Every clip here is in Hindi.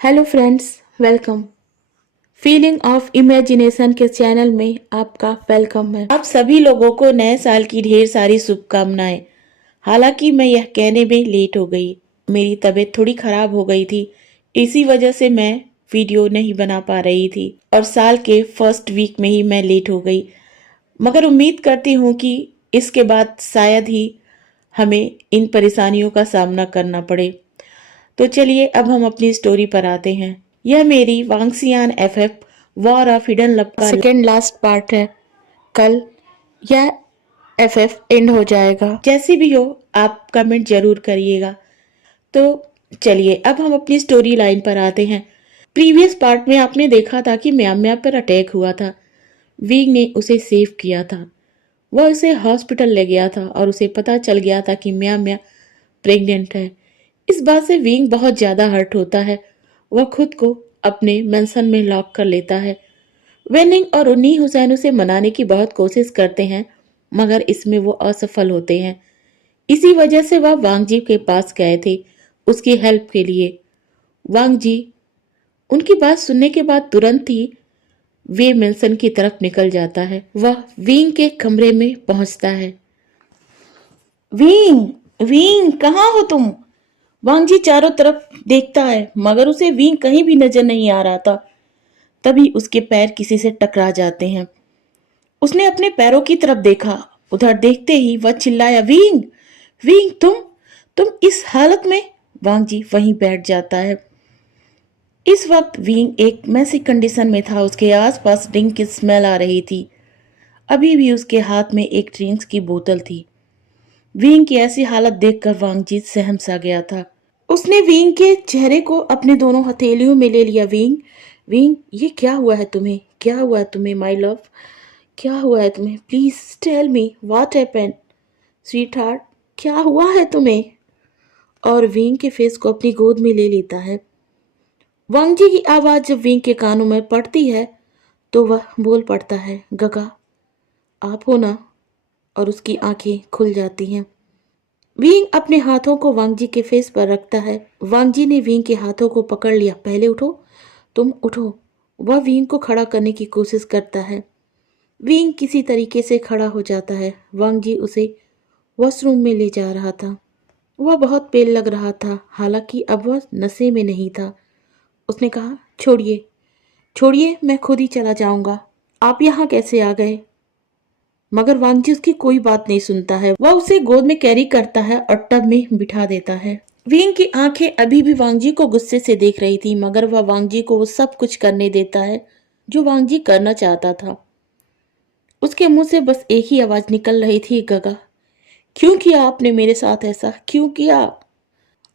Hello friends, welcome. Feeling of imagination के चैनल में आपका वेलकम है। आप सभी लोगों को नए साल की ढेर सारी शुभकामनाएं। हालांकि मैं यह कहने में लेट हो गई। मेरी तबीयत थोड़ी खराब हो गई थी, इसी वजह से मैं वीडियो नहीं बना पा रही थी और साल के फर्स्ट वीक में ही मैं लेट हो गई। मगर उम्मीद करती हूँ कि इसके बाद शायद ही हमें इन परेशानियों का सामना करना पड़े। तो चलिए अब हम अपनी स्टोरी पर आते हैं। यह मेरी Wangxian FF war of hidden love का सेकेंड लास्ट पार्ट है। कल यह एफएफ एंड हो जाएगा। जैसे भी हो आप कमेंट जरूर करिएगा। तो चलिए अब हम अपनी स्टोरी लाइन पर आते हैं। प्रीवियस पार्ट में आपने देखा था कि म्याम म्याम पर अटैक हुआ था। विंग ने उसे सेव किया था। वह उसे हॉस्पिटल ले गया था और उसे पता चल गया था कि म्याम म्याम प्रेग्नेंट है। इस बात से विंग बहुत ज्यादा हर्ट होता है। वह खुद को अपने मेंशन में लॉक कर लेता है। वेनिंग और उन्नी हुसैन उसे मनाने की बहुत कोशिश करते हैं, मगर इसमें वो असफल होते हैं। इसी वजह से वह वांग जी के पास गए थे उसकी हेल्प के लिए। वांग जी उनकी बात सुनने के बाद तुरंत ही वे मेंशन की तरफ निकल जाता है। वह विंग के कमरे में पहुंचता है। विंग, विंग कहाँ हो तुम? वांग जी चारों तरफ देखता है, मगर उसे विंग कहीं भी नजर नहीं आ रहा था। तभी उसके पैर किसी से टकरा जाते हैं। उसने अपने पैरों की तरफ देखा। उधर देखते ही वह चिल्लाया, विंग, विंग तुम इस हालत में? वांग जी वहीं बैठ जाता है। इस वक्त विंग एक मैसी कंडीशन में था। उसके आसपास ड्रिंक की स्मेल आ रही थी। अभी भी उसके हाथ में एक ड्रिंक्स की बोतल थी। विंग की ऐसी हालत देखकर वांग जी सहम सा गया था। उसने विंग के चेहरे को अपने दोनों हथेलियों में ले लिया। विंग, विंग ये क्या हुआ है तुम्हें? क्या हुआ है तुम्हें माय लव? क्या हुआ है तुम्हें? Please tell me what happened sweetheart. क्या हुआ है तुम्हें? और विंग के फेस को अपनी गोद में ले लेता है। वांग जी की आवाज जब विंग के कानों में पड़ती है तो वह बोल पड़ता है, गगा आप हो ना? और उसकी आंखें खुल जाती हैं। विंग अपने हाथों को वांग जी के फेस पर रखता है। वांग जी ने विंग के हाथों को पकड़ लिया। पहले उठो, तुम उठो। वह विंग को खड़ा करने की कोशिश करता है। विंग किसी तरीके से खड़ा हो जाता है। वांग जी उसे वॉशरूम में ले जा रहा था। वह बहुत पेल लग रहा था, हालांकि अब वह नशे में नहीं था। उसने कहा, छोड़िए, छोड़िए, मैं खुद ही चला जाऊंगा। आप यहाँ कैसे आ गए? मगर वांग जी उसकी कोई बात नहीं सुनता है। वह उसे गोद में कैरी करता है और टब में बिठा देता है। विंग की आंखें अभी भी वांग जी को गुस्से से देख रही थी, मगर वह वांग जी को वो सब कुछ करने देता है जो वांग जी करना चाहता था। उसके मुंह से बस एक ही आवाज निकल रही थी, गगा क्यों किया आपने मेरे साथ ऐसा? क्यों किया?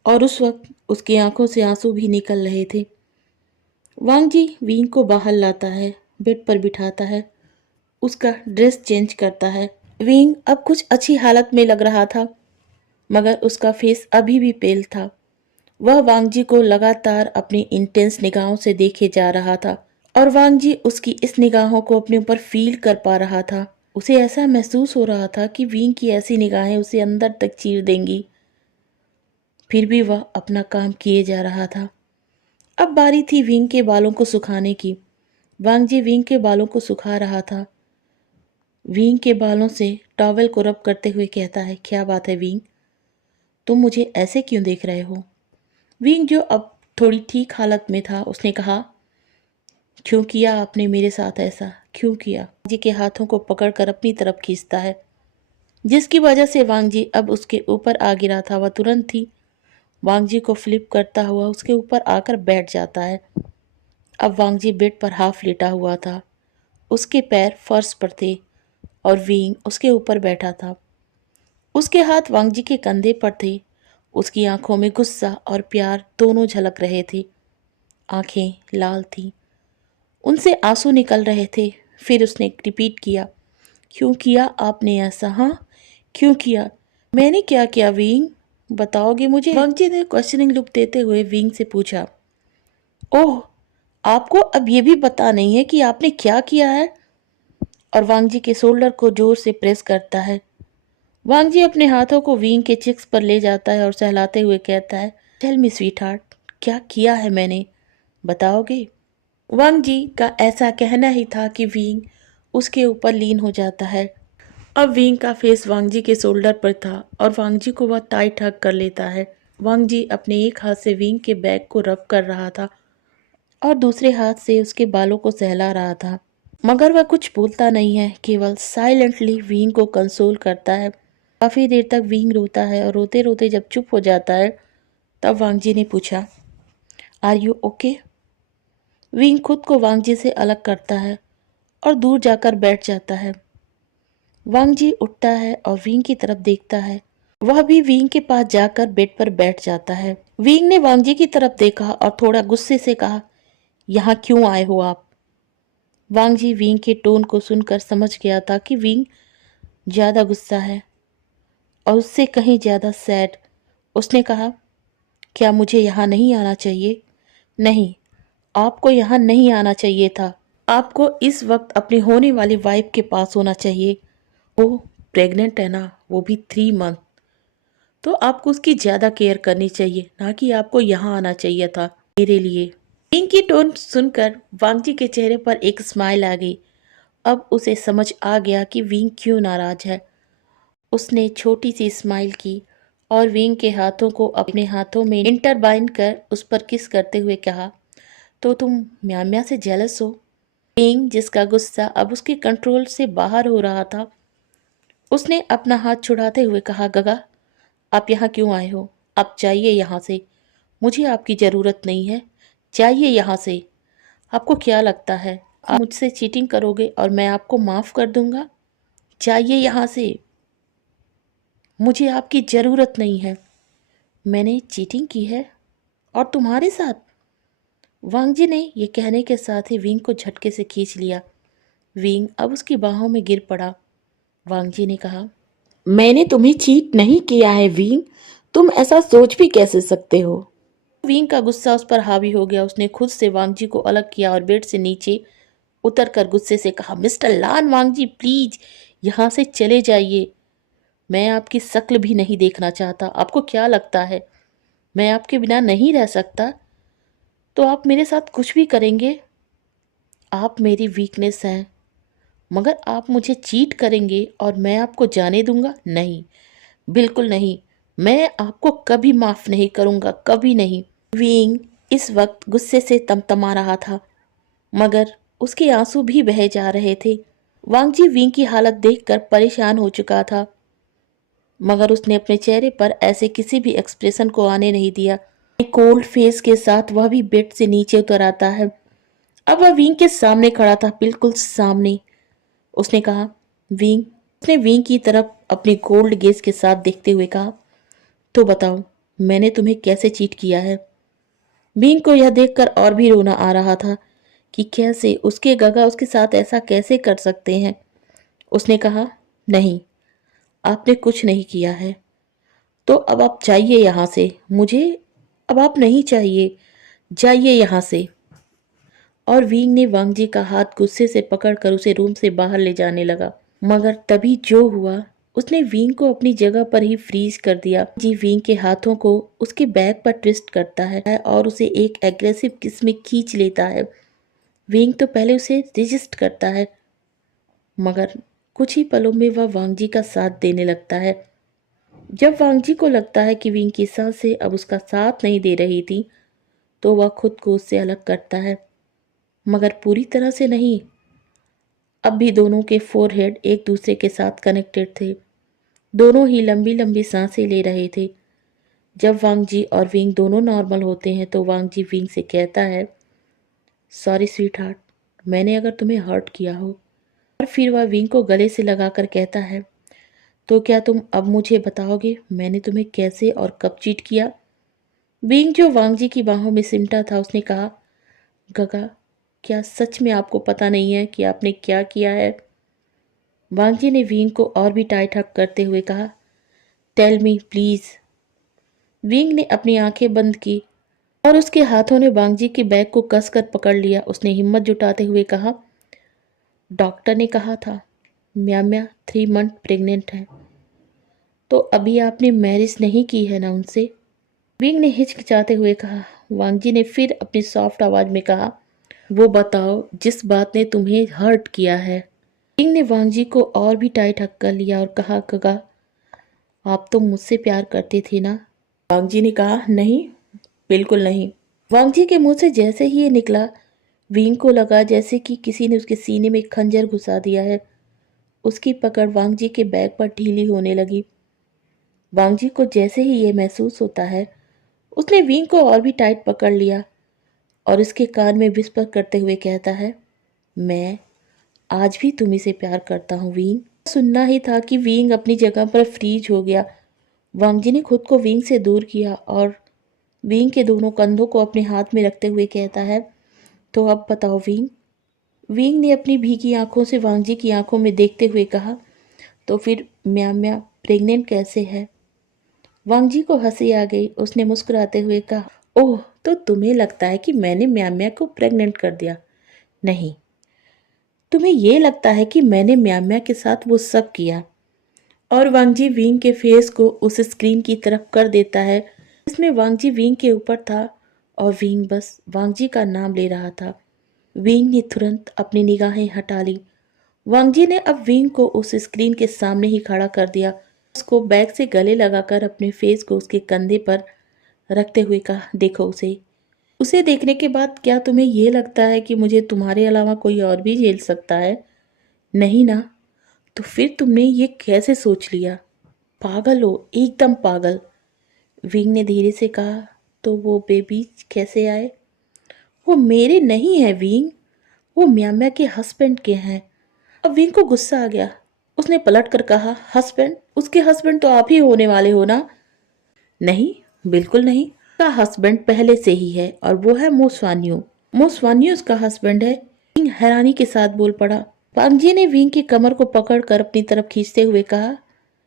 और उस वक्त उसकी आंखों से आंसू भी निकल रहे थे। वांग जी विंग को बाहर लाता है, बेड पर बिठाता है, उसका ड्रेस चेंज करता है। विंग अब कुछ अच्छी हालत में लग रहा था, मगर उसका फेस अभी भी पेल था। वह वांग जी को लगातार अपनी इंटेंस निगाहों से देखे जा रहा था और वांग जी उसकी इस निगाहों को अपने ऊपर फील कर पा रहा था। उसे ऐसा महसूस हो रहा था कि विंग की ऐसी निगाहें उसे अंदर तक चीर देंगी। फिर भी वह अपना काम किए जा रहा था। अब बारी थी विंग के बालों को सुखाने की। वांग जी विंग के बालों को सुखा रहा था। विंग के बालों से टॉवेल को रब करते हुए कहता है, क्या बात है विंग, तुम मुझे ऐसे क्यों देख रहे हो? विंग जो अब थोड़ी ठीक हालत में था, उसने कहा, क्यों किया आपने मेरे साथ ऐसा? क्यों किया? जी के हाथों को पकड़कर अपनी तरफ खींचता है, जिसकी वजह से वांग जी अब उसके ऊपर आ गिरा था। वह तुरंत ही वांग जी को फ्लिप करता हुआ उसके ऊपर आकर बैठ जाता है। अब वांग जी बेड पर हाफ लेटा हुआ था। उसके पैर फर्श पर थे और विंग उसके ऊपर बैठा था। उसके हाथ वांग जी के कंधे पर थे। उसकी आंखों में गुस्सा और प्यार दोनों झलक रहे थे। आंखें लाल थीं, उनसे आंसू निकल रहे थे। फिर उसने रिपीट किया, क्यों किया आपने ऐसा? हाँ, क्यों किया? मैंने क्या किया विंग, बताओगे मुझे? वांग जी ने क्वेश्चनिंग लुक देते हुए विंग से पूछा। ओह, आपको अब ये भी पता नहीं है कि आपने क्या किया है? और वांग जी के शोल्डर को जोर से प्रेस करता है। वांग जी अपने हाथों को विंग के चिक्स पर ले जाता है और सहलाते हुए कहता है, टेल मी स्वीट हार्ट, क्या किया है मैंने? बताओगे? वांग जी का ऐसा कहना ही था कि विंग उसके ऊपर लीन हो जाता है। अब विंग का फेस वांग जी के शोल्डर पर था और वांग जी को वह टाइट हग कर लेता है। वांग जी अपने एक हाथ से विंग के बैक को रब कर रहा था और दूसरे हाथ से उसके बालों को सहला रहा था, मगर वह कुछ बोलता नहीं है, केवल साइलेंटली विंग को कंसोल करता है। काफी देर तक विंग रोता है और रोते रोते जब चुप हो जाता है तब वांग जी ने पूछा, आर यू ओके? विंग खुद को वांग जी से अलग करता है और दूर जाकर बैठ जाता है। वांग जी उठता है और विंग की तरफ देखता है। वह भी विंग के पास जाकर बेड पर बैठ जाता है। विंग ने वांग जी की तरफ देखा और थोड़ा गुस्से से कहा, यहाँ क्यों आए हो आप? वांग जी विंग के टोन को सुनकर समझ गया था कि विंग ज्यादा गुस्सा है और उससे कहीं ज्यादा सैड। उसने कहा, क्या मुझे यहाँ नहीं आना चाहिए? नहीं, आपको यहाँ नहीं आना चाहिए था। आपको इस वक्त अपनी होने वाली वाइफ के पास होना चाहिए। वो प्रेग्नेंट है ना, वो भी 3 मंथ। तो आपको उसकी ज्यादा केयर करनी चाहिए, ना कि आपको यहाँ आना चाहिए था मेरे लिए। विंग की टोन सुनकर वांग जी के चेहरे पर एक स्माइल आ गई। अब उसे समझ आ गया कि विंग क्यों नाराज है। उसने छोटी सी स्माइल की और विंग के हाथों को अपने हाथों में इंटरबाइन कर उस पर किस करते हुए कहा, तो तुम म्याम्या से जेलस हो? विंग, जिसका गुस्सा अब उसके कंट्रोल से बाहर हो रहा था, उसने अपना हाथ छुड़ाते हुए कहा, गगा, आप यहाँ क्यों आए हो? आप जाइए यहाँ से। मुझे आपकी ज़रूरत नहीं है। जाइए यहाँ से। आपको क्या लगता है आप मुझसे चीटिंग करोगे और मैं आपको माफ़ कर दूंगा? जाइए यहाँ से। मुझे आपकी ज़रूरत नहीं है। मैंने चीटिंग की है? और तुम्हारे साथ? वांग जी ने यह कहने के साथ ही विंग को झटके से खींच लिया। विंग अब उसकी बाहों में गिर पड़ा। वांग जी ने कहा, मैंने तुम्हें चीट नहीं किया है विंग। तुम ऐसा सोच भी कैसे सकते हो? विंग का गुस्सा उस पर हावी हो गया। उसने खुद से वांग जी को अलग किया और बेड से नीचे उतर कर गुस्से से कहा, mister lawn Wang ji, please यहाँ से चले जाइए। मैं आपकी शक्ल भी नहीं देखना चाहता। आपको क्या लगता है मैं आपके बिना नहीं रह सकता? तो आप मेरे साथ कुछ भी करेंगे। आप मेरी वीकनेस हैं, मगर आप मुझे चीट करेंगे और मैं आपको जाने दूंगा? नहीं, बिल्कुल नहीं। मैं आपको कभी माफ नहीं करूंगा, कभी नहीं। विंग इस वक्त गुस्से से तमतमा रहा था, मगर उसके आंसू भी बहे जा रहे थे। वांग जी विंग की हालत देखकर परेशान हो चुका था, मगर उसने अपने चेहरे पर ऐसे किसी भी एक्सप्रेशन को आने नहीं दिया। कोल्ड फेस के साथ वह भी बेड से नीचे उतर आता है। अब वह विंग के सामने खड़ा था, बिल्कुल सामने। उसने कहा, विंग। उसने विंग की तरफ अपनी कोल्ड गेज के साथ देखते हुए कहा, तो बताओ मैंने तुम्हें कैसे चीट किया है? विंग को यह देखकर और भी रोना आ रहा था कि कैसे उसके गगा उसके साथ ऐसा कैसे कर सकते हैं। उसने कहा, नहीं, आपने कुछ नहीं किया है। तो अब आप जाइए यहाँ से। मुझे अब आप नहीं चाहिए। जाइए यहाँ से। और विंग ने वांग जी का हाथ गुस्से से पकड़कर उसे रूम से बाहर ले जाने लगा। मगर तभी जो हुआ, उसने विंग को अपनी जगह पर ही फ्रीज कर दिया। जी विंग के हाथों को उसके बैक पर ट्विस्ट करता है और उसे एक एग्रेसिव किस में खींच लेता है। विंग तो पहले उसे रेजिस्ट करता है, मगर कुछ ही पलों में वह वांग जी का साथ देने लगता है। जब वांग जी को लगता है कि विंग की सांसें अब उसका साथ नहीं दे रही थी, तो वह खुद को उससे अलग करता है, मगर पूरी तरह से नहीं। अब भी दोनों के फोरहेड एक दूसरे के साथ कनेक्टेड थे। दोनों ही लंबी लंबी सांसें ले रहे थे। जब वांग जी और विंग दोनों नॉर्मल होते हैं तो वांग जी विंग से कहता है, सॉरी स्वीट हार्ट, मैंने अगर तुम्हें हर्ट किया हो। और फिर वह विंग को गले से लगाकर कहता है, तो क्या तुम अब मुझे बताओगे मैंने तुम्हें कैसे और कब चीट किया? विंग, जो वांग जी की बाहों में सिमटा था, उसने कहा, गगा, क्या सच में आपको पता नहीं है कि आपने क्या किया है? वांग जी ने विंग को और भी टाइट हक करते हुए कहा, टेल मी प्लीज। विंग ने अपनी आंखें बंद की और उसके हाथों ने वांग जी के बैग को कसकर पकड़ लिया। उसने हिम्मत जुटाते हुए कहा, डॉक्टर ने कहा था म्याम्या 3 मंथ प्रेग्नेंट है। तो अभी आपने मैरिज नहीं की है ना उनसे? विंग ने हिचकिचाते हुए कहा, वांग जी ने फिर अपनी सॉफ्ट आवाज में कहा। वो बताओ जिस बात ने तुम्हें हर्ट किया है। किंग ने वांग जी को और भी टाइट हक कर लिया और कहा, कगा आप तो मुझसे प्यार करते थे ना? वांग जी ने कहा, नहीं, बिल्कुल नहीं। वांग जी के मुंह से जैसे ही ये निकला, विंग को लगा जैसे कि किसी ने उसके सीने में खंजर घुसा दिया है। उसकी पकड़ वांग जी के बैग पर ढीली होने लगी। वांग जी को जैसे ही ये महसूस होता है, उसने विंग को और भी टाइट पकड़ लिया और उसके कान में विस्पर करते हुए कहता है, मैं आज भी तुम्ही से प्यार करता हूँ विंग। सुनना ही था कि विंग अपनी जगह पर फ्रीज हो गया। वांग जी ने खुद को विंग से दूर किया और विंग के दोनों कंधों को अपने हाथ में रखते हुए कहता है, तो अब बताओ विंग। विंग ने अपनी भीगी आंखों से वांग जी की आंखों में देखते हुए कहा, तो फिर म्या म्या प्रेग्नेंट कैसे है? वांग जी को हंसी आ गई। उसने मुस्कुराते हुए कहा, ओह, तो तुम्हें लगता है कि मैंने म्या म्या को प्रेग्नेंट कर दिया? नहीं, तुम्हें ये लगता है कि मैंने म्या म्या के साथ वो सब किया। और वांग जी विंग के फेस को उस स्क्रीन की तरफ कर देता है जिसमें वांग जी विंग के ऊपर था और विंग बस वांग जी का नाम ले रहा था। विंग ने तुरंत अपनी निगाहें हटा ली। वांग जी ने अब विंग को उस स्क्रीन के सामने ही खड़ा कर दिया। उसको बैग से गले लगाकर अपने फेस को उसके कंधे पर रखते हुए कहा, देखो उसे। उसे देखने के बाद क्या तुम्हें ये लगता है कि मुझे तुम्हारे अलावा कोई और भी झेल सकता है? नहीं ना। तो फिर तुमने ये कैसे सोच लिया? पागल हो, एकदम पागल। विंग ने धीरे से कहा, तो वो बेबी कैसे आए? वो मेरे नहीं है विंग, वो म्या म्या के हस्बैंड के हैं। अब विंग को गुस्सा आ गया। उसने पलट कर कहा, हस्बैंड? उसके हस्बैंड तो आप ही होने वाले हो ना? नहीं, बिल्कुल नहीं। उसका हस्बैंड पहले से ही है और वो है मोस्वान्यू। मोस्वान्यू उसका हस्बैंड है। विंग हैरानी के साथ बोल पड़ा। वांग जी ने विंग की कमर को पकड़कर अपनी तरफ खींचते हुए कहा,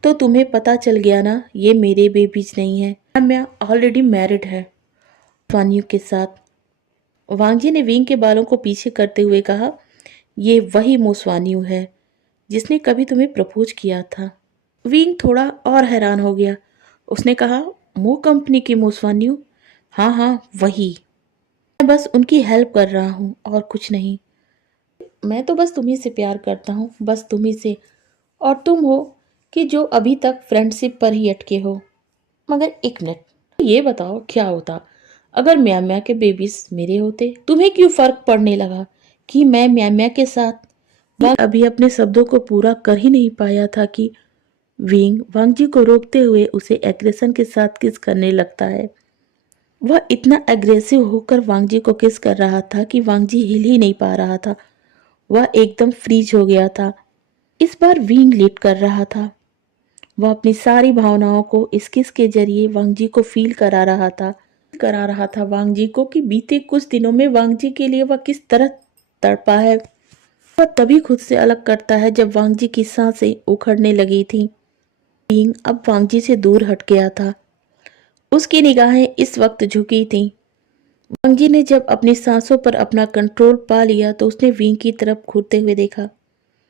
तो तुम्हें पता चल गया ना, ये मेरे बेबीज नहीं है। मैं ऑलरेडी मैरिड है स्वान्यू के साथ। वांग जी ने विंग के बालों को पीछे करते हुए कहा, ये वही मोस्वान्यू है जिसने कभी तुम्हें प्रपोज किया था। विंग थोड़ा और हैरान हो गया। उसने कहा, मो कंपनी की मोस्वान्यू? हाँ हाँ, वही। मैं बस उनकी हेल्प कर रहा हूँ और कुछ नहीं। मैं तो बस तुम्ही से प्यार करता हूँ, बस तुम्ही से। और तुम हो कि जो अभी तक फ्रेंडशिप पर ही अटके हो। मगर एक मिनट, ये बताओ क्या होता अगर म्या म्या के बेबीज मेरे होते? तुम्हें क्यों फर्क पड़ने लगा कि मैं म्या म्या के साथ? वह अभी अपने शब्दों को पूरा कर ही नहीं पाया था कि विंग वांग जी को रोकते हुए उसे एग्रेशन के साथ किस करने लगता है। वह इतना एग्रेसिव होकर वांग जी को किस कर रहा था कि वांग जी हिल ही नहीं पा रहा था। वह एकदम फ्रीज हो गया था। इस बार विंग लीड कर रहा था। वह अपनी सारी भावनाओं को इस किस के जरिए वांग जी को फील करा रहा था वांग जी को कि बीते कुछ दिनों में वांग जी के लिए वह किस तरह तड़पा है। वह तभी खुद से अलग करता है जब वांग जी की सांसें उखड़ने लगी थी। विंग अब वांग जी से दूर हट गया था। उसकी निगाहें इस वक्त झुकी थीं। वांग जी ने जब अपनी सांसों पर अपना कंट्रोल पा लिया तो उसने विंग की तरफ घूरते हुए देखा।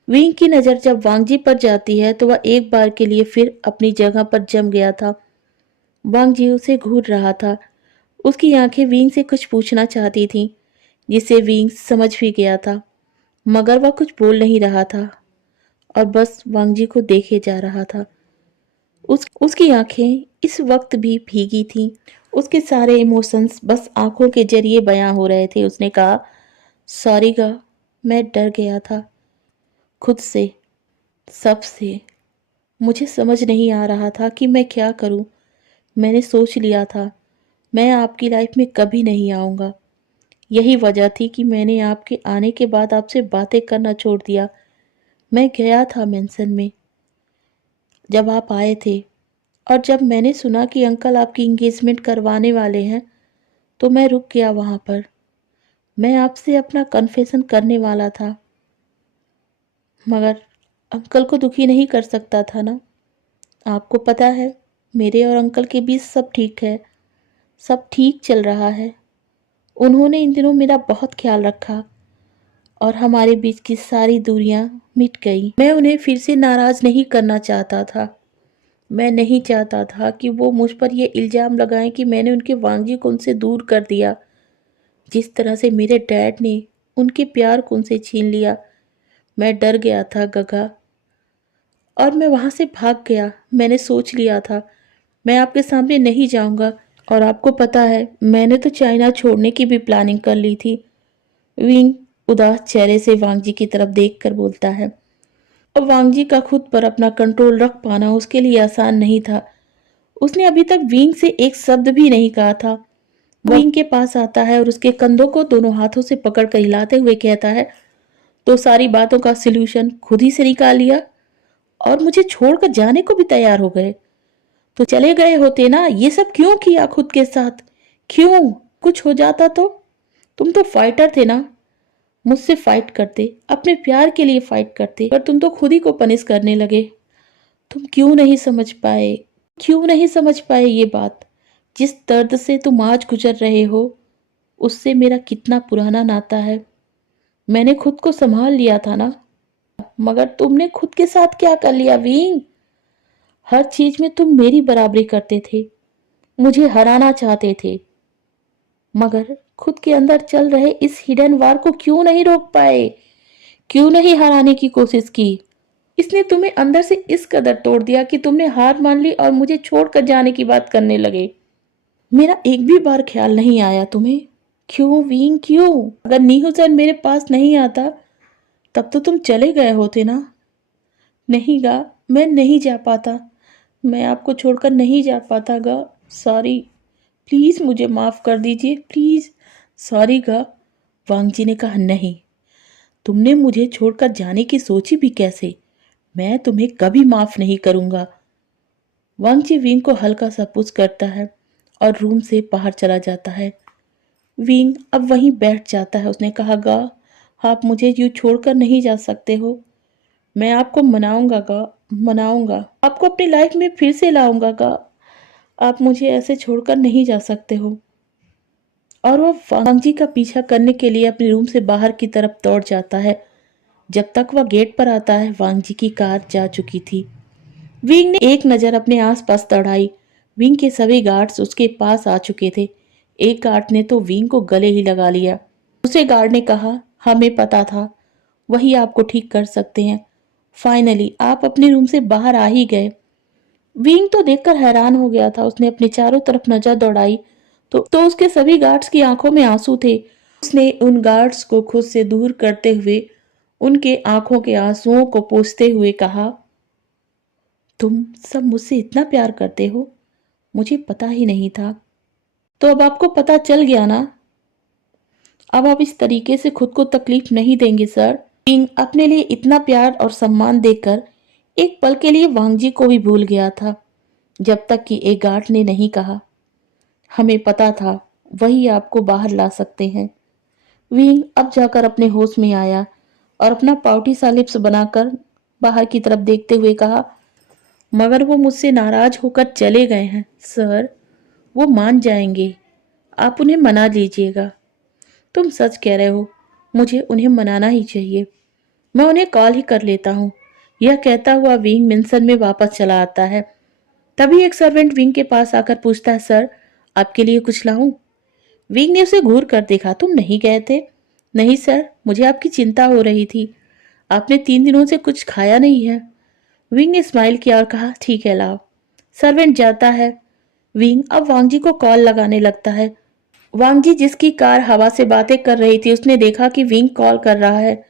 विंग की नजर जब वांग जी पर जाती है तो वह एक बार के लिए फिर अपनी जगह पर जम गया था। वांग जी उसे घूर रहा था। उसकी आंखें विंग से कुछ पूछना चाहती थीं, जिसे विंग समझ भी गया था, मगर वह कुछ बोल नहीं रहा था और बस वांग जी को देखे जा रहा था। उसकी आंखें इस वक्त भी भीगी थीं। उसके सारे इमोशंस बस आंखों के जरिए बयां हो रहे थे। उसने कहा, सॉरी गा, मैं डर गया था खुद से, सबसे। मुझे समझ नहीं आ रहा था कि मैं क्या करूं। मैंने सोच लिया था मैं आपकी लाइफ में कभी नहीं आऊंगा। यही वजह थी कि मैंने आपके आने के बाद आपसे बातें करना छोड़ दिया। मैं गया था मेंशन में जब आप आए थे, और जब मैंने सुना कि अंकल आपकी इंगेजमेंट करवाने वाले हैं तो मैं रुक गया वहां पर। मैं आपसे अपना कन्फेशन करने वाला था, मगर अंकल को दुखी नहीं कर सकता था ना। आपको पता है मेरे और अंकल के बीच सब ठीक है, सब ठीक चल रहा है। उन्होंने इन दिनों मेरा बहुत ख्याल रखा और हमारे बीच की सारी दूरियां मिट गई। मैं उन्हें फिर से नाराज नहीं करना चाहता था, मैं नहीं चाहता था कि वो मुझ पर ये इल्ज़ाम लगाएं कि मैंने उनके वांगजी को उनसे दूर कर दिया। जिस तरह से मेरे डैड ने उनके प्यार को उनसे छीन लिया, मैं डर गया था गगा, और मैं वहाँ से भाग गया। मैंने सोच लिया था मैं आपके सामने नहीं जाऊँगा, और आपको पता है मैंने तो चाइना छोड़ने की भी प्लानिंग कर ली थी। विंग उदास चेहरे से वांगजी की तरफ देखकर बोलता है। और वांगजी का खुद पर अपना कंट्रोल रख पाना उसके लिए आसान नहीं था। उसने अभी तक विंग से एक शब्द भी नहीं कहा था। विंग के पास आता है और उसके कंधों को दोनों हाथों से पकड़कर हिलाते हुए कहता है, तो सारी बातों का सलूशन खुद ही से निकाल लिया और मुझे छोड़कर जाने को भी तैयार हो गए। तो चले गए होते ना, ये सब क्यों किया खुद के साथ? क्यों? कुछ हो जाता तो? तुम तो फाइटर थे ना, मुझसे फाइट करते, अपने प्यार के लिए फाइट करते, पर तुम तो खुद ही को पनिश करने लगे। तुम क्यों नहीं समझ पाए? क्यों नहीं समझ पाए ये बात? जिस दर्द से तुम आज गुजर रहे हो, उससे मेरा कितना पुराना नाता है। मैंने खुद को संभाल लिया था ना, मगर तुमने खुद के साथ क्या कर लिया विंग? हर चीज में तुम मेरी बराबरी करते थे, मुझे हराना चाहते थे, मगर खुद के अंदर चल रहे इस हिडन वार को क्यों नहीं रोक पाए? क्यों नहीं हराने की कोशिश की? इसने तुम्हें अंदर से इस कदर तोड़ दिया कि तुमने हार मान ली और मुझे छोड़कर जाने की बात करने लगे। मेरा एक भी बार ख्याल नहीं आया तुम्हें? क्यों विंग, क्यों? अगर नीहूसन मेरे पास नहीं आता तब तो तुम चले गए होते ना। नहीं गा, मैं नहीं जा पाता, मैं आपको छोड़कर नहीं जा पाता गा। सॉरी, प्लीज मुझे माफ कर दीजिए, प्लीज। सॉरी गा। वांगजी ने कहा, नहीं, तुमने मुझे छोड़कर जाने की सोची भी कैसे? मैं तुम्हें कभी माफ नहीं करूंगा। वांगजी विंग को हल्का सा पुश करता है और रूम से बाहर चला जाता है। विंग अब वहीं बैठ जाता है। उसने कहा, गा, आप मुझे यूं छोड़कर नहीं जा सकते हो। मैं आपको मनाऊंगा गा, मनाऊंगा, आपको अपनी लाइफ में फिर से लाऊंगा गा। आप मुझे ऐसे छोड़कर नहीं जा सकते हो। और वह वांगजी का पीछा करने के लिए अपने रूम से बाहर की तरफ दौड़ जाता है। जब तक वह गेट पर आता है, वांगजी की कार जा चुकी थी। विंग ने एक नजर अपने आसपास दौड़ाई। विंग के सभी गार्ड्स उसके पास आ चुके थे। एक गार्ड ने तो विंग को गले ही लगा लिया। दूसरे गार्ड ने कहा, हमें पता था, वही आपको ठीक कर सकते हैं। फाइनली आप अपने रूम से बाहर आ ही गए। विंग तो देखकर हैरान हो गया था। उसने अपने चारों तरफ नजर दौड़ाई तो उसके सभी गार्ड्स की आंखों में आंसू थे। उसने उन गार्ड्स को खुद से दूर करते हुए उनके आंखों के आंसुओं को पोंछते हुए कहा, तुम सब मुझसे इतना प्यार करते हो, मुझे पता ही नहीं था। तो अब आपको पता चल गया ना। अब आप इस तरीके से खुद को तकलीफ नहीं देंगे सर। किंग अपने लिए इतना प्यार और सम्मान देकर एक पल के लिए वांगजी को भी भूल गया था, जब तक कि एक गार्ड ने नहीं कहा, हमें पता था, वही आपको बाहर ला सकते हैं। विंग अब जाकर अपने होश में आया और अपना पाउटी सा लिप्स बनाकर बाहर की तरफ देखते हुए कहा, मगर वो मुझसे नाराज होकर चले गए हैं सर। वो मान जाएंगे, आप उन्हें मना लीजिएगा। तुम सच कह रहे हो, मुझे उन्हें मनाना ही चाहिए। मैं उन्हें कॉल ही कर लेता हूँ। यह कहता हुआ विंग मेंशन में वापस चला आता है। तभी एक सर्वेंट विंग के पास आकर पूछता है, सर आपके लिए कुछ लाऊं? विंग ने उसे घूर कर देखा। तुम नहीं गए थे? नहीं सर, मुझे आपकी चिंता हो रही थी, आपने 3 दिनों से कुछ खाया नहीं है। विंग ने स्माइल किया और कहा, ठीक है लाओ। सर्वेंट जाता है। विंग अब वांगजी को कॉल लगाने लगता है। वांगजी जिसकी कार हवा से बातें कर रही थी, उसने देखा कि विंग कॉल कर रहा है।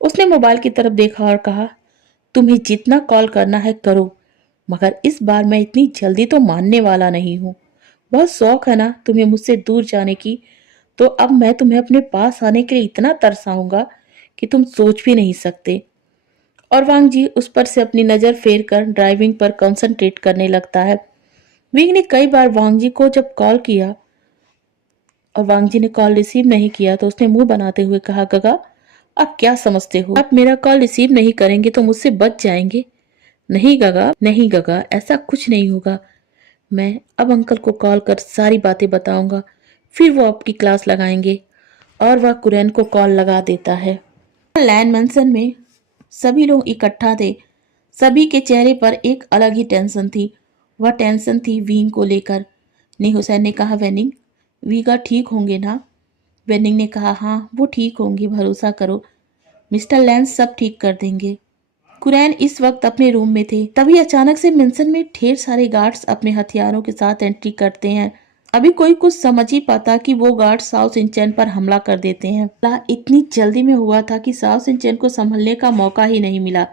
उसने मोबाइल की तरफ देखा और कहा, तुम्हें जितना कॉल करना है करो, मगर इस बार मैं इतनी जल्दी तो मानने वाला नहीं हूँ। बहुत शौक है ना तुम्हें मुझसे दूर जाने की, तो अब मैं तुम्हें अपने पास आने के लिए इतना तरसाऊंगा कि तुम सोच भी नहीं सकते। और वांगजी उस पर से अपनी नजर फेर कर ड्राइविंग पर कंसंट्रेट करने लगता है। विंग ने कई बार वांगजी को जब कॉल किया और वांगजी ने कॉल रिसीव नहीं किया तो उसने मुंह बनाते हुए कहा, गगा आप क्या समझते हो, आप मेरा कॉल रिसीव नहीं करेंगे तो मुझसे बच जाएंगे? नहीं गगा, नहीं गगा, ऐसा कुछ नहीं होगा। मैं अब अंकल को कॉल कर सारी बातें बताऊंगा, फिर वो आपकी क्लास लगाएंगे। और वह कुरैन को कॉल लगा देता है। लैंड मेंशन में सभी लोग इकट्ठा थे। सभी के चेहरे पर एक अलग ही टेंशन थी। वह टेंशन थी विंग को लेकर। नी हुसैन ने कहा, वेनिंग, वीगा ठीक होंगे ना? वेनिंग ने कहा, हाँ वो ठीक होंगी, भरोसा करो, मिस्टर लैंस सब ठीक कर देंगे। कुरैन इस वक्त अपने रूम में थे। तभी अचानक से मेंशन में ढेर सारे गार्ड्स अपने हथियारों के साथ एंट्री करते हैं। अभी कोई कुछ समझ ही पाता कि वो गार्ड्स साओ सिंचेन पर हमला कर देते हैं। इतनी जल्दी में हुआ था कि साओ सिंचेन को संभलने का मौका ही नहीं मिला।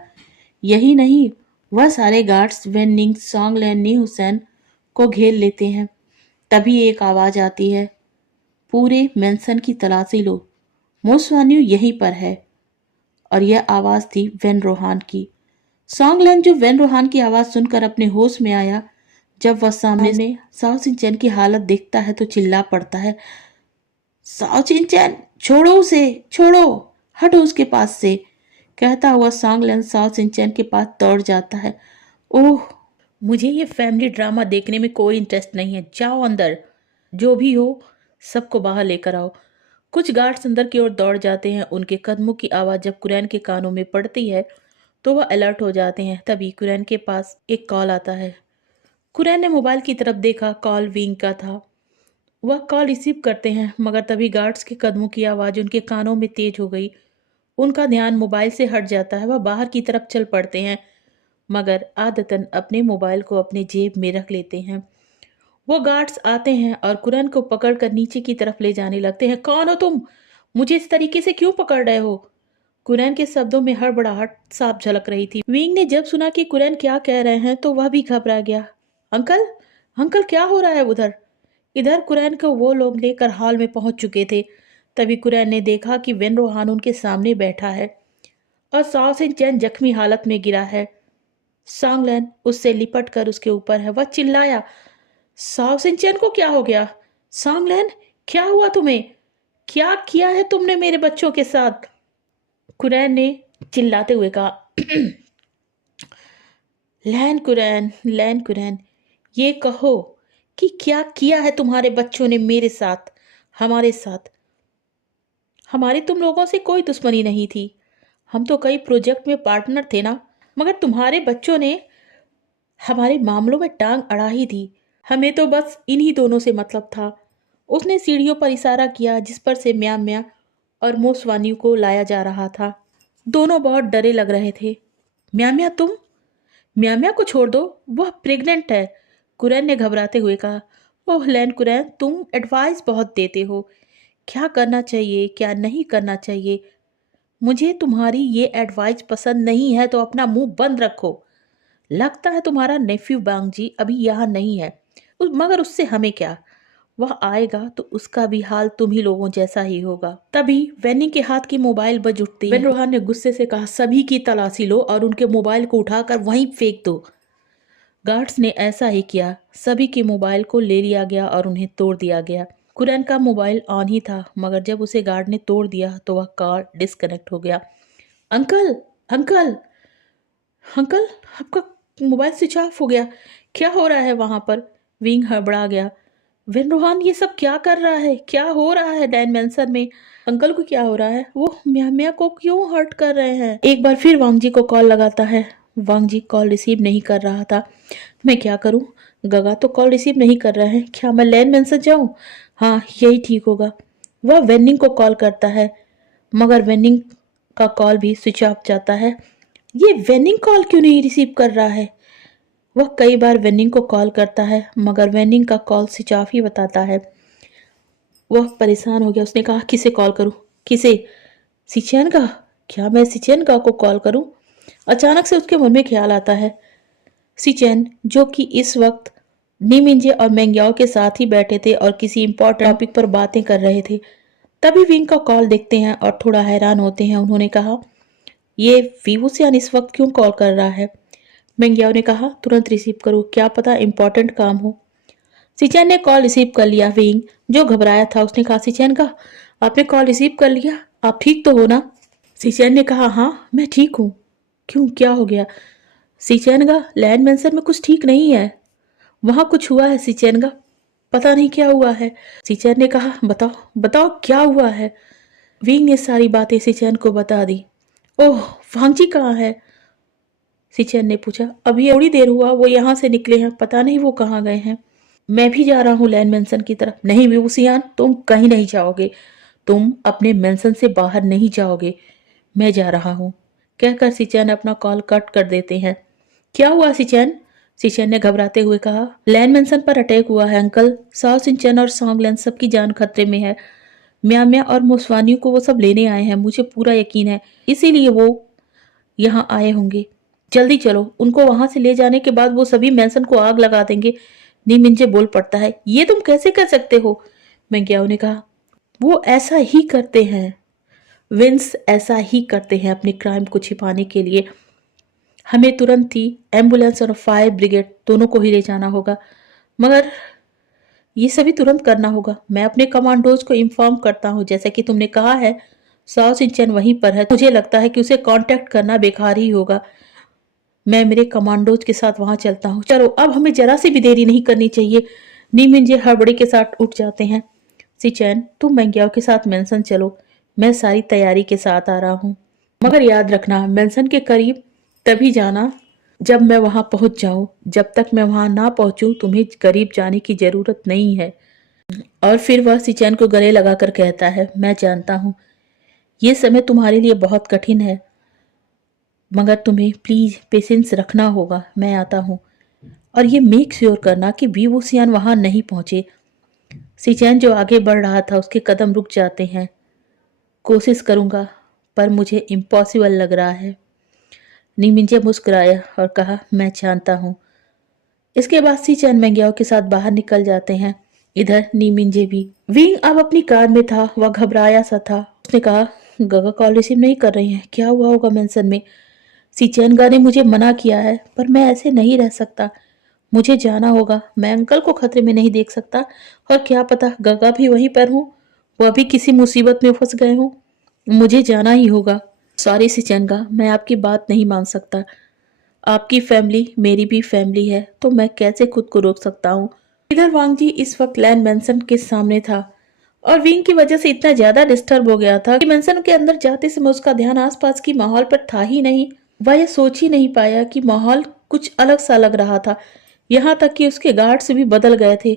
यही नहीं, वह सारे गार्ड्स वेन निंग, सॉन्गलैन, नी हुसैन को घेर लेते हैं। तभी एक आवाज आती है, पूरे मेंशन की तलाशी लो, मोसवान्यू यहीं पर है। और यह आवाज थी वेन रोहान की। सॉन्गलैन, जो वेन रोहान की आवाज सुनकर अपने होश में आया, जब वह सामने साओ सिंचैन की हालत देखता है तो चिल्ला पड़ता है, साओ सिंचैन, छोड़ो उसे, छोड़ो, हटो उसके पास से। कहता हुआ सॉन्गलैन साओ सिंचैन के पास दौड़ जाता है। ओह, मुझे ये फैमिली ड्रामा देखने में कोई इंटरेस्ट नहीं है, जाओ अंदर, जो भी हो सबको बाहर लेकर आओ। कुछ गार्ड्स अंदर की ओर दौड़ जाते हैं। उनके कदमों की आवाज़ जब कुरैन के कानों में पड़ती है तो वह अलर्ट हो जाते हैं। तभी कुरैन के पास एक कॉल आता है। कुरैन ने मोबाइल की तरफ देखा, कॉल विंग का था। वह कॉल रिसीव करते हैं, मगर तभी गार्ड्स के कदमों की आवाज़ उनके कानों में तेज हो गई। उनका ध्यान मोबाइल से हट जाता है। वह बाहर की तरफ चल पड़ते हैं, मगर आदतन अपने मोबाइल को अपने जेब में रख लेते हैं। वो गार्ड्स आते हैं और कुरैन को पकड़कर नीचे की तरफ ले जाने लगते हैं। कौन हो तुम? मुझे इस तरीके से क्यों पकड़ रहे हो? कुरैन के शब्दों में हड़बड़ाहट साफ झलक रही थी। विंग ने जब सुना कि कुरैन क्या कह रहे हैं तो वह भी घबरा गया। अंकल, अंकल क्या हो रहा है उधर? इधर कुरैन को वो लोग लेकर हॉल में पहुंच चुके थे। तभी कुरैन ने देखा कि वेन रोहान उनके सामने बैठा है और साओ सिंचैन जख्मी हालत में गिरा है। सॉन्गलैन उससे लिपट कर उसके ऊपर है। वह चिल्लाया, साओ सिंचैन को क्या हो गया? सॉन्गलैन, क्या हुआ तुम्हें? क्या किया है तुमने मेरे बच्चों के साथ? कुरैन ने चिल्लाते हुए कहा, लैन कुरैन, लैन कुरैन, ये कहो कि क्या किया है तुम्हारे बच्चों ने मेरे साथ, हमारे साथ? हमारी तुम लोगों से कोई दुश्मनी नहीं थी। हम तो कई प्रोजेक्ट में पार्टनर थे ना, मगर तुम्हारे बच्चों ने हमारे मामलों में टांग अड़ा ही दी। हमें तो बस इन्हीं दोनों से मतलब था। उसने सीढ़ियों पर इशारा किया जिस पर से म्या म्या और मोसवानी को लाया जा रहा था। दोनों बहुत डरे लग रहे थे। म्या म्या तुम? म्या म्या को छोड़ दो, वह प्रेग्नेंट है, कुरैन ने घबराते हुए कहा। ओह लैन कुरैन, तुम एडवाइस बहुत देते हो, क्या करना चाहिए क्या नहीं करना चाहिए। मुझे तुम्हारी ये एडवाइस पसंद नहीं है तो अपना मुंह बंद रखो। लगता है तुम्हारा नेफ्यू बांगजी अभी यहाँ नहीं है, मगर उससे हमें क्या, वह आएगा तो उसका भी हाल तुम ही लोगों जैसा ही होगा। तभी वेनी के हाथ की मोबाइल बज उठती है। वेन रोहान ने गुस्से से कहा, सभी की तलाशी लो और उनके मोबाइल को उठाकर वहीं फेंक दो। गार्ड्स ने ऐसा ही किया। सभी के मोबाइल को ले लिया गया और उन्हें तोड़ दिया गया। कुरैन का मोबाइल ऑन ही था, मगर जब उसे गार्ड ने तोड़ दिया तो वह कॉल डिस्कनेक्ट हो गया। अंकल, अंकल, अंकल, आपका मोबाइल स्विच ऑफ हो गया, क्या हो रहा है वहां पर? विंग हड़बड़ा गया। वेन रोहान, ये सब क्या कर रहा है? क्या हो रहा है डैन मेंसन में? अंकल को क्या हो रहा है? वो म्या म्या को क्यों हर्ट कर रहे हैं? एक बार फिर वांग जी को कॉल लगाता है। वांग जी कॉल रिसीव नहीं कर रहा था। मैं क्या करूं? गगा तो कॉल रिसीव नहीं कर रहा है। क्या मैं लैन मेंसन जाऊं? हाँ, यही ठीक होगा। वह वेनिंग को कॉल करता है, मगर वेनिंग का कॉल भी स्विच ऑफ जाता है। ये वेनिंग कॉल क्यों नहीं रिसीव कर रहा है? वह कई बार वेनिंग को कॉल करता है, मगर वेनिंग का कॉल स्विच ऑफ ही बताता है। वह परेशान हो गया। उसने कहा, किसे कॉल करूं? किसे? सिचेन का? क्या मैं सिचेन का को कॉल करूं? अचानक से उसके मन में ख्याल आता है। सिचेन, जो कि इस वक्त नीमिंजे और मेंग्याओ के साथ ही बैठे थे और किसी इंपॉर्टेंट टॉपिक पर बातें कर रहे थे। तभी विंग का कॉल देखते हैं और थोड़ा हैरान होते हैं। उन्होंने कहा, ये वीवूसियान इस वक्त क्यों कॉल कर रहा है? मेंग्याओ ने कहा, तुरंत रिसीव करो, क्या पता इंपॉर्टेंट काम हो। सिचैन ने कॉल रिसीव कर लिया। विंग, जो घबराया था, उसने कहा, सिचैन का, आपने कॉल रिसीव कर लिया, आप ठीक तो हो ना? सिचैन ने कहा, हाँ मैं ठीक हूँ। क्यों, क्या हो गया? सिचैन का, लैंड मेंशन में कुछ ठीक नहीं है, वहां कुछ हुआ है सिचैन का, पता नहीं क्या हुआ है। सिचैन ने कहा, बताओ बताओ क्या हुआ है। विंग ने सारी बातें सिचैन को बता दी। ओह, वांगजी कहाँ है? सिचेन ने पूछा। अभी थोड़ी देर हुआ वो यहाँ से निकले हैं, पता नहीं वो कहाँ गए हैं। मैं भी जा रहा हूँ लैन मेंशन की तरफ। नहीं विवुसियान, तुम कहीं नहीं जाओगे, तुम अपने मेंशन से बाहर नहीं जाओगे, मैं जा रहा हूँ, कहकर सिचेन अपना कॉल कट कर देते हैं। क्या हुआ सिचेन? सिचेन ने घबराते हुए कहा। लैन मेंशन पर अटैक हुआ है अंकल। साओ सिंचन और सॉन्गलैन सबकी जान खतरे में है। म्या और मोस्वानियों को वो सब लेने आए हैं, मुझे पूरा यकीन है, इसीलिए वो यहाँ आए होंगे। जल्दी चलो, उनको वहां से ले जाने के बाद वो सभी मेंशन को आग लगा देंगे। नी मिंजे बोल पड़ता है। ये तुम कैसे कर सकते हो? मैंग्याओ ने कहा। वो ऐसा ही करते हैं विंस, ऐसा ही करते हैं अपने क्राइम को छिपाने के लिए। हमें तुरंत ही एम्बुलेंस और फायर ब्रिगेड दोनों को ही ले जाना होगा, मगर ये सभी तुरंत करना होगा। मैं अपने कमांडोज को इन्फॉर्म करता हूँ, जैसा कि तुमने कहा है साओ सिंचन वहीं पर है, मुझे लगता है कि उसे कांटेक्ट करना बेकार ही होगा। मैं मेरे कमांडोज के साथ वहां चलता हूँ। चलो अब हमें जरा सी भी देरी नहीं करनी चाहिए। नीमिंजे हड़बड़ी के साथ उठ जाते हैं। सिचेन, तुम मैंग्याओ के साथ मेंशन चलो, मैं सारी तैयारी के साथ आ रहा हूँ, मगर याद रखना मेंशन के करीब तभी जाना जब मैं वहां पहुंच जाऊं। जब तक मैं वहां ना पहुंचूं तुम्हें करीब जाने की जरूरत नहीं है। और फिर वह सिचेन को गले लगाकर कहता है, मैं जानता हूं ये समय तुम्हारे लिए बहुत कठिन है, मगर तुम्हें प्लीज पेशेंस रखना होगा। मैं आता हूं, और ये मेक श्योर करना कि विवुसियान वहां नहीं पहुंचे। सिचेन जो आगे बढ़ रहा था उसके कदम रुक जाते हैं। कोशिश करूंगा, पर मुझे इम्पॉसिबल लग रहा है। नीमिंजे मुस्कुराया और कहा, मैं जानता हूं। इसके बाद सिचेन मैंग्याओ के साथ बाहर निकल जाते हैं। इधर नीमिंजे भी। विंग अब अपनी कार में था, वह घबराया सा था। उसने कहा, गगा कॉल रिसीव नहीं कर रही हैं, क्या हुआ होगा मेंशन में? सिचेनगा ने मुझे मना किया है, पर मैं ऐसे नहीं रह सकता, मुझे जाना होगा। मैं अंकल को खतरे में नहीं देख सकता, और क्या पता गगा भी वहीं पर हूँ, वह भी किसी मुसीबत में फंस गए हों। मुझे जाना ही होगा। सॉरी सिचेनगा, मैं आपकी बात नहीं मान सकता। आपकी फैमिली मेरी भी फैमिली है, तो मैं कैसे खुद को रोक सकता हूँ। इधर वांग जी इस वक्त लैंड मेंशन के सामने था, और विंग की वजह से इतना ज्यादा डिस्टर्ब हो गया था कि मेंशन के अंदर जाते समय उसका ध्यान आसपास की माहौल पर था ही नहीं। वह ये सोच ही नहीं पाया कि माहौल कुछ अलग सा लग रहा था। यहाँ तक कि उसके गार्ड्स भी बदल गए थे,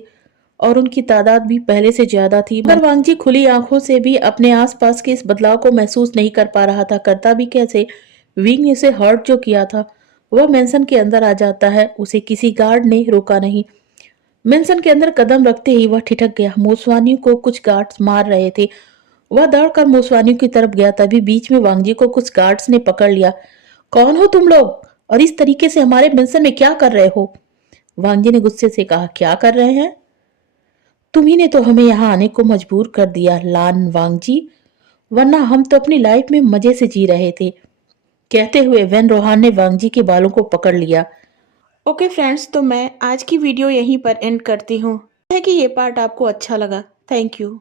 और उनकी तादाद भी पहले से ज्यादा थी। मगर वांग जी खुली आंखों से भी अपने आसपास के इस बदलाव को महसूस नहीं कर पा रहा था। करता भी कैसे? विंग ने उसे हर्ट जो किया था वह मेंशन के अंदर आ जाता है। उसे किसी गार्ड ने रोका नहीं। मेंशन के अंदर कदम रखते ही वह ठिठक गया। मोसवानियों को कुछ गार्ड्स मार रहे थे। वह दौड़कर मोसवानियों की तरफ गया, तभी बीच में वांगजी को कुछ गार्ड्स ने पकड़ लिया। कौन हो तुम लोग, और इस तरीके से हमारे मेंशन में क्या कर रहे हो? वांगजी ने गुस्से से कहा। क्या कर रहे हैं? तुम्ही ने तो हमें यहाँ आने को मजबूर कर दिया लान वांगजी, वरना हम तो अपनी लाइफ में मजे से जी रहे थे। कहते हुए वेन रोहान ने वांगजी के बालों को पकड़ लिया। ओके फ्रेंड्स, तो मैं आज की वीडियो यहीं पर एंड करती हूँ। है कि ये पार्ट आपको अच्छा लगा। Thank you.